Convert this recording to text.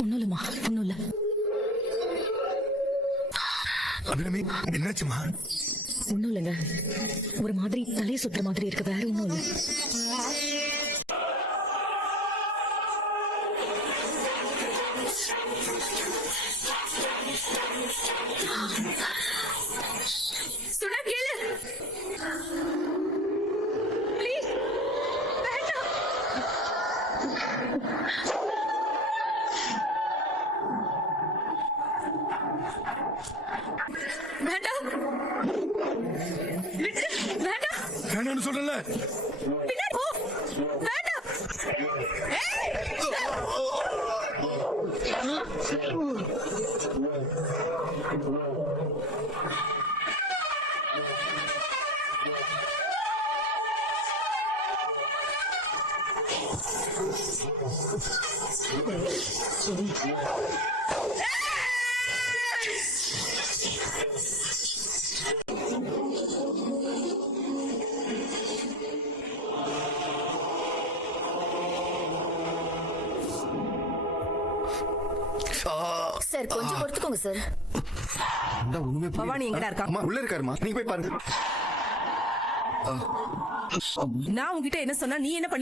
ஒண்ணும் இல்லம்மா, ஒண்ணும் இல்ல. அபிராமி, என்னாச்சுமா? ஒண்ணும் இல்லைங்க, ஒரு மாதிரி தலையை சுத்துற மாதிரி இருக்கு, வேற ஒண்ணும் இல்ல. சொன்னா கேளு. Please. வேண்டாம். வேண்டாம். விட்டு. வேண்டாம். வேணும்னு சொல்லல. பின்னாடி போ. வேண்டாம். ஏய். சார் கொஞ்சம் பொறுத்துக்கோங்க சார். பவானி எங்கடா இருக்கா? அம்மா உள்ள இருக்காருமா, நீங்க போய் பாருங்க. நான் உன்கிட்ட என்ன சொன்னா நீ என்ன பண்ணி